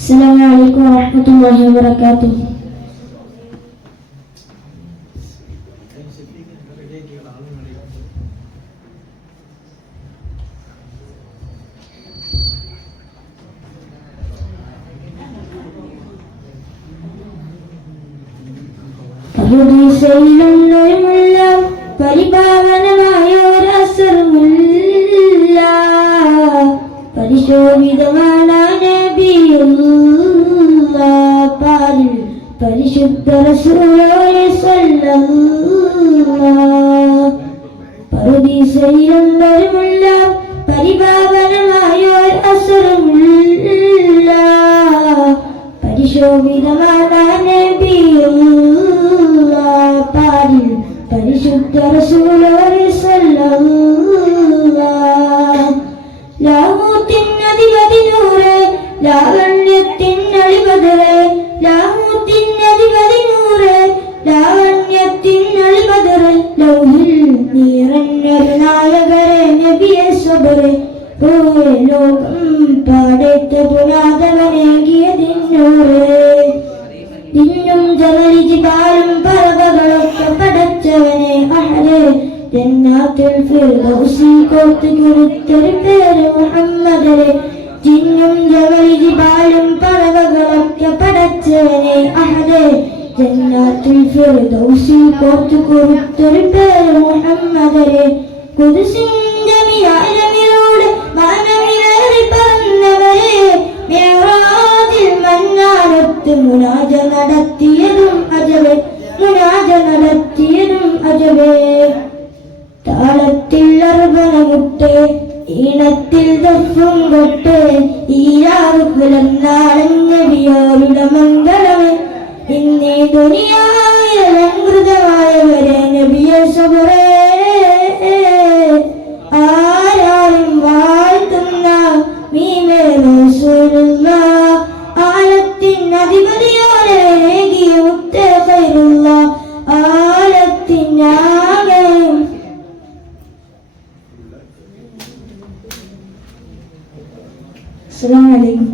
Assalamualaikum warahmatullahi wabarakatuh. പരിധിയിലുള്ളൊരുമെല്ലാം പരിഭാവനമായ ഒരസറുമില്ല. പരിശോഭിതമാണ് നബിയുള്ളാഹ് പാലിൽ പരിശുദ്ധ റസൂലുള്ളാഹി സ്വല്ലല്ലാഹ്. പരിധിയിലുള്ളൊരുമെല്ലാം പരിഭാവനമായ ഒരസറുമില്ല. പരിശോഭിതമാണ് നബിയുള്ളാഹ് പാലിൽ പരിശുദ്ധ റസൂലുള്ളാഹി സ്വല്ലല്ലാഹ്. ലാഹൂത്തിനധിപതി നൂറേ ലാവണ്യത്തിനളിബദറേ. ലാഹൂത്തിനധിപതി നൂറേ ലാവണ്യത്തിനളിബദറേ. ലൗഹിൽ നിറഞ്ഞൊരു നായകരെ നബിയെ സ്വബറേ. റൂഹേ ലോകം പാടേറ്റ പുനാതവനേകിയതിന്നൂറേ. ദിന്നും ജലരിജിബാലും പറവകളൊക്കെ പടച്ചവനെ അഹദേ. ജന്നാത്തുൽ ഫിർദൗസി കോർത്ത് കുറിച്ചൊരു പേര് മുഹമ്മദരെ. ജിന്നും ജലരിജിബാലും പറവകളൊക്കെ പടച്ചവനെ അഹദേ. ജന്നാത്തുൽ ഫിർദൗസി കോർത്ത് കുറിച്ചൊരു പേര് മുഹമ്മദരെ. ഖുദ്സിന്റെ മിഅലമിലൂടെ മാനവിലേറി പറന്നവരെ. മിഅ്റാജിൽ മന്നാനത്ത് മുനാജ നടത്തിയതും അജബേ. മുനാജ നടത്തിയതും അജബേ. താളത്തിൽ അർബനമുട്ടേ ഈണത്തിൽ ദഫും കൊട്ടേ. ഈരാവ് പുലർന്നാളൻ നബിയോരുടെ മംഗളമേ. ഇന്നീ ദുനിയാവിൽ അലങ്കൃതമായവരെ നബിയെ സ്വബറേ. ആരാരും വാഴ്ത്തുന്ന മീമേ റസൂലുള്ളാഹ്. ആലത്തിൻ അധിപതിയോടെ ഏകിയ മുത്തേ ഖൈറുള്ളാഹ്. ആലത്തിനാകെയും അസ്സലാമു അലൈക്കും.